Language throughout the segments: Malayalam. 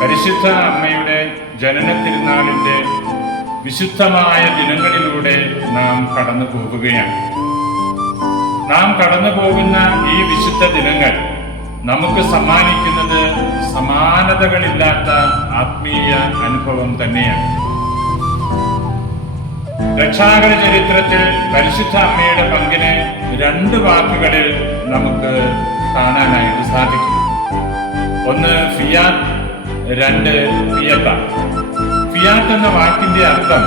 പരിശുദ്ധ അമ്മയുടെ ജനന തിരുനാളിന്റെ വിശുദ്ധമായ ദിനങ്ങളിലൂടെ നാം കടന്നു പോകുകയാണ് നാം കടന്നു പോകുന്ന ഈ വിശുദ്ധ ദിനങ്ങൾ നമുക്ക് സമ്മാനിക്കുന്നത് സമാനതകളില്ലാത്ത ആത്മീയ അനുഭവം തന്നെയാണ്. രക്ഷാകര ചരിത്രത്തിൽ പരിശുദ്ധ അമ്മയുടെ പങ്കിനെ രണ്ട് വാക്കുകളിൽ നമുക്ക് കാണാനായിട്ട് സാധിക്കും. ഒന്ന് ഫിയാത്ത് രണ്ട് ഫിയറ്റാണ് ഫിയാത്ത് എന്ന വാക്കിന്റെ അർത്ഥം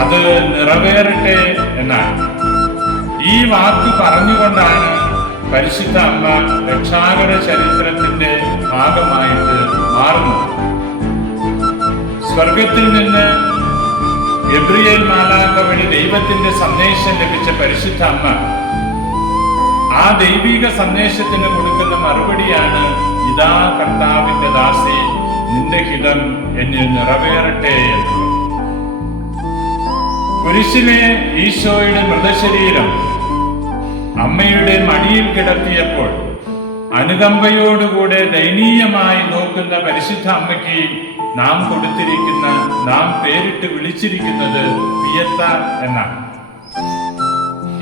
അത് നിറവേറട്ടെ എന്നാണ്. ഈ വാക്ക് പറഞ്ഞുകൊണ്ടാണ് പരിശുദ്ധ അമ്മ രക്ഷാകര ചരിത്രത്തിന്റെ ഭാഗമായിട്ട് മാറുന്നത്. സ്വർഗത്തിൽ നിന്ന് എബ്രിയേൽ മാലാക്ക വഴി ദൈവത്തിന്റെ സന്ദേശം ലഭിച്ച പരിശുദ്ധ അമ്മ ആ ദൈവിക സന്ദേശത്തിന് കൊടുക്കുന്ന മറുപടിയാണ് ഇതാ കർത്താവിന്റെ ദാസി നിന്റെ ഹിതം എന്നിൽ നിറവേറട്ടെ കുരിശിലെ ഈശോയുടെ മൃതശരീരം അമ്മയുടെ മടിയിൽ കിടത്തിയപ്പോൾ അനുകമ്പയോടുകൂടെ ദയനീയമായി നോക്കുന്ന പരിശുദ്ധ അമ്മയ്ക്ക് നാം കൊടുത്തിരിക്കുന്ന നാം പേരിട്ട് വിളിച്ചിരിക്കുന്നത് വിയത്ത എന്നാണ്.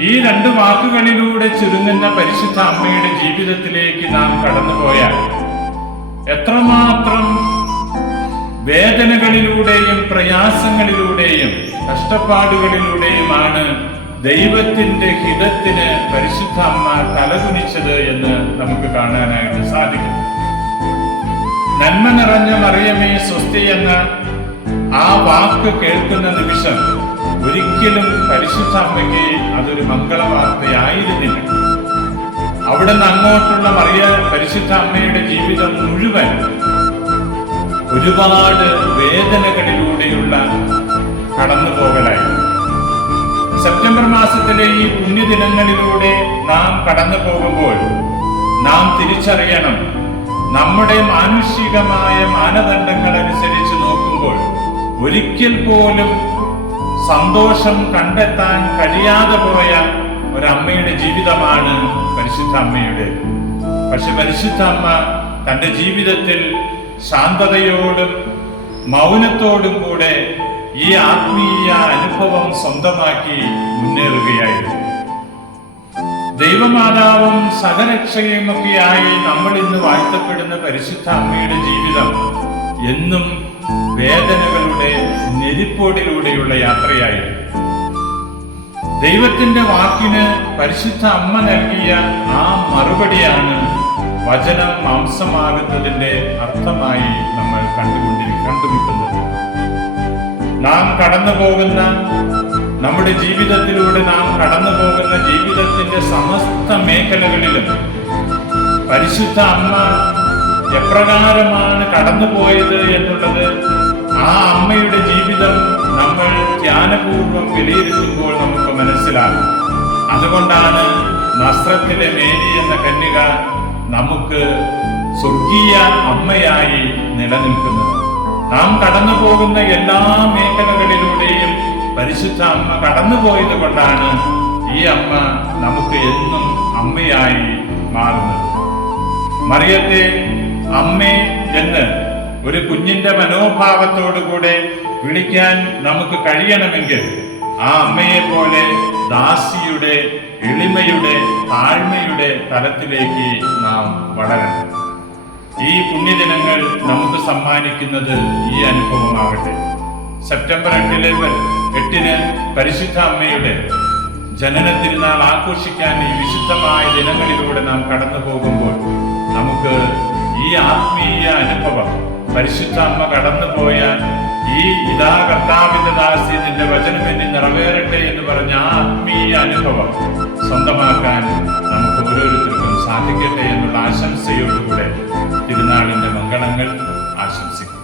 ഈ രണ്ട് വാക്കുകളിലൂടെ ചുരുങ്ങുന്ന പരിശുദ്ധ അമ്മയുടെ ജീവിതത്തിലേക്ക് നാം കടന്നുപോയാൽ എത്രമാത്രം വേദനകളിലൂടെയും പ്രയാസങ്ങളിലൂടെയും കഷ്ടപ്പാടുകളിലൂടെയുമാണ് ദൈവത്തിന്റെ ഹിതത്തിന് പരിശുദ്ധ അമ്മ തലകുനിച്ചത് എന്ന് നമുക്ക് കാണാനായിട്ട് സാധിക്കും. നന്മ നിറഞ്ഞ മറിയമേ സ്വസ്തി എന്ന ആ വാക്ക് കേൾക്കുന്ന നിമിഷം ഒരിക്കലും പരിശുദ്ധ അമ്മയ്ക്ക് അതൊരു മംഗളവാർത്തയായിരുന്നില്ല. അവിടെ നിന്ന് അങ്ങോട്ടുള്ള മറിയ പരിശുദ്ധ അമ്മയുടെ ജീവിതം മുഴുവൻ ഒരുപാട് വേദനകളിലൂടെയുള്ള കടന്നുപോകലായി. സെപ്റ്റംബർ മാസത്തിലെ ഈ പുണ്യദിനങ്ങളിലൂടെ നാം കടന്നു പോകുമ്പോൾ നാം തിരിച്ചറിയണം. നമ്മുടെ മാനുഷികമായ മാനദണ്ഡങ്ങൾ അനുസരിച്ച് നോക്കുമ്പോൾ ഒരിക്കൽ പോലും സന്തോഷം കണ്ടെത്താൻ കഴിയാതെ പോയ ഒരമ്മയുടെ ജീവിതമാണ് പരിശുദ്ധ അമ്മയുടെ. പക്ഷെ പരിശുദ്ധ അമ്മ തന്റെ ജീവിതത്തിൽ ശാന്തതയോടും മൗനത്തോടും കൂടെ ഈ ആത്മീയ അനുഭവം സ്വന്തമാക്കി മുന്നേറുകയായിരുന്നു. ദൈവമാതാവും സഹരക്ഷയുമൊക്കെയായി നമ്മൾ ഇന്ന് വാഴ്ത്തപ്പെടുന്ന പരിശുദ്ധ അമ്മയുടെ ജീവിതം എന്നും വേദനകളുടെ നെരിപ്പോടിലൂടെയുള്ള യാത്രയായിരുന്നു. ദൈവത്തിന്റെ വാക്കിന് പരിശുദ്ധ അമ്മ നൽകിയ ആ മറുപടിയാണ് വചനം മാംസമാകുന്നതിന്റെ അർത്ഥമായി നമ്മൾ കണ്ടുകൊണ്ടിരി കണ്ടുമുട്ടുന്നത്. നാം കടന്നു പോകുന്ന നമ്മുടെ ജീവിതത്തിലൂടെ നാം കടന്നു പോകുന്ന ജീവിതത്തിന്റെ സമസ്ത മേഖലകളിലും പരിശുദ്ധ അമ്മ എപ്രകാരമാണ് കടന്നുപോയത് എന്നുള്ളത് ആ അമ്മയുടെ ജീവിതം നമ്മൾ ധ്യാനപൂർവം വിലയിരുത്തുമ്പോൾ നമുക്ക് മനസ്സിലാകും. അതുകൊണ്ടാണ് നസ്രത്തിലെ മേരി എന്ന കന്യക നമുക്ക് സ്വർഗീയ അമ്മയായി നിലനിൽക്കുന്നത്. നാം കടന്നു പോകുന്ന എല്ലാ മേഖലകളിലൂടെയും പരിശുദ്ധ അമ്മ കടന്നുപോയത് കൊണ്ടാണ് ഈ അമ്മ നമുക്ക് എന്നും അമ്മയായി മാറുന്നത്. മറിയത്തെ അമ്മേ എന്ന് ഒരു കുഞ്ഞിന്റെ മനോഭാവത്തോടുകൂടെ വിളിക്കാൻ നമുക്ക് കഴിയണമെങ്കിൽ ആ അമ്മയെ പോലെ ദാസിയുടെ എളിമയുടെ താഴ്മയുടെ തലത്തിലേക്ക് നാം വളരണം. ഈ പുണ്യദിനങ്ങൾ നമുക്ക് സമ്മാനിക്കുന്നത് ഈ അനുഭവമാകട്ടെ. സെപ്റ്റംബർ എട്ടിലെ എട്ടിന് പരിശുദ്ധ അമ്മയുടെ ജനന തിരുനാൾ ആഘോഷിക്കാൻ ഈ വിശുദ്ധമായ ദിനങ്ങളിലൂടെ നാം കടന്നു പോകുമ്പോൾ നമുക്ക് ഈ ആത്മീയ അനുഭവം പരിശുദ്ധ അമ്മ കടന്നുപോയ ഈ ഇതാ കർത്താവിന്റെ ദാസി നിന്റെ വചനം എന്നിൽ നിറവേറട്ടെ എന്ന് പറഞ്ഞ ആത്മീയ അനുഭവം സ്വന്തമാക്കാൻ നമുക്ക് ഓരോരുത്തർക്കും സാധിക്കട്ടെ എന്നുള്ള ആശംസയോടുകൂടെ തിരുനാളിന്റെ മംഗളങ്ങൾ ആശംസിക്കുന്നു.